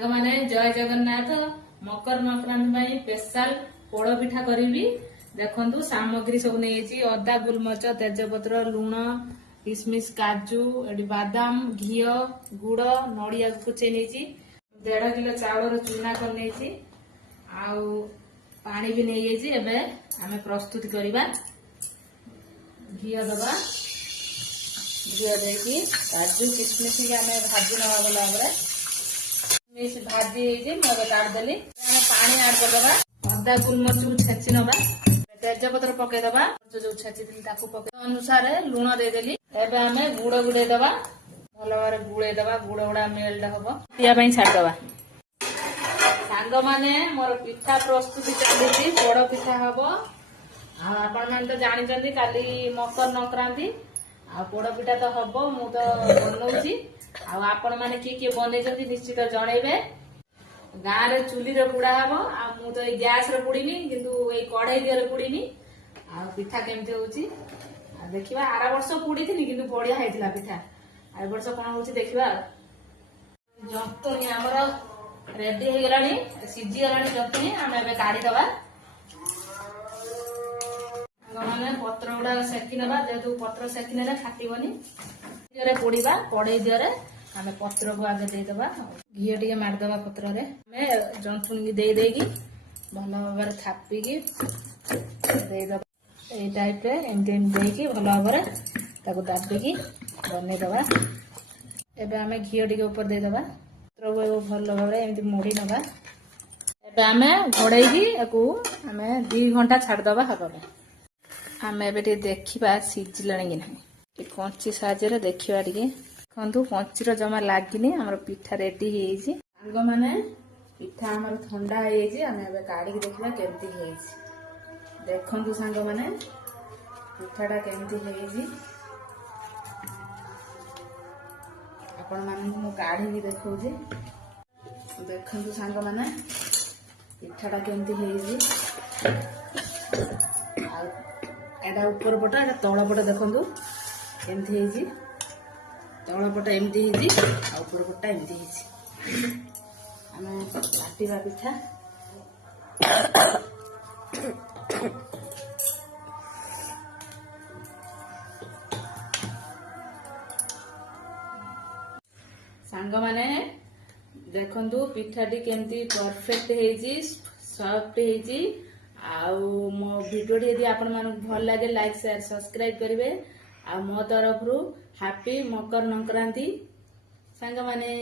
सांग माने जय जगन्नाथ मकर संक्रांति स्पेशल पोड़ पिठा करी देखु सामग्री सब नहीं अदा गुलमच तेजपत्र लुण किसमिश काजू एटी बादाम घी गुड़ नड़िया कुचे नहीं 1.5 किलो चाउल चूना कर नहीं पानी भी नहीं आम प्रस्तुत करवा घी दबा घी देकी काजू किसमिश की आम भाजी नवा गला भाजी काटदेली पानी आड करदे अदा गुलमरच को छेची नवा तेजपत्र पकईदबा जो छेची पकई अनुसार लुण देदेली एबे आम गुड़ गुड़े दबा भल भाव गुड़े दबा गुड़ गुड़ा मेल्ट हम पिया छाड़दबा सांग माने मोर पिठा प्रस्तुति चली पोड़ पिठा हम आपण मैंने तो जानी काली मकर संक्रांति पोड़ पिठा तो हम मु तो बनाऊँगी आपण मैंने किए बनई निश्चित जनइबे गाँव रे चुली रे पुड़ा हम मु तो गैस रे पुड़ीनी किंतु ए कढ़ई दिहरे पुड़ीनी पिठा केमती होची देखिबा आरा वर्ष पुड़ी थी किंतु बढ़िया होइतिला पिठा आ वर्ष कौन होची देखिबा जंतुनी हमर रेडी हो गलानी सिझी गलानी जंतुनी आम एबे काढ़ी दबा माने पत्र गुड़ा सेकी नबा जेतु पत्र सेकी नेले खाटिबनी दिहरे पुड़ीबा कढ़ई दिहरे आम पत्र को आगे देदबा घी टे मारदबा पत्र रे आम जंतुनी दे देगी भल भाव थापिकी देदबा ए टाइप रे एमती देकी भल भाव ताको दाबिकी बनईदबा एबे आम घी टे ऊपर देदबा पत्र को भल भाव एमती मोड़ी नबा एबे आम घोड़ेगी आम 2 घंटा छाड़दबा हवा आम ए देखा सीझिला कि ना कंची साहाଯ୍य देखा टे देखु कंचीर जमा लगनी आम पिठा रेडी सांग माने पिठा आम ठंडा होम काढ़ी देखा केमती देखु सांग माने पिठाटा केमती आपण मान काढ़ी भी देखा देखु सांग माने पिठाटा केमती एटा ऊपर पट एटा तल पट देखु केमती तल पट एमती ऊपर पटा एमती आम काटिबा पिठा सांग माने देखंतु पिठाटी केमती परफेक्ट हेजी सॉफ्ट हेजी मो वीडियो यदि आपण मानक भल लगे लाइक शेयर सब्सक्राइब करेंगे आ मो तरफ हैप्पी मकर संक्रांति सांग माने।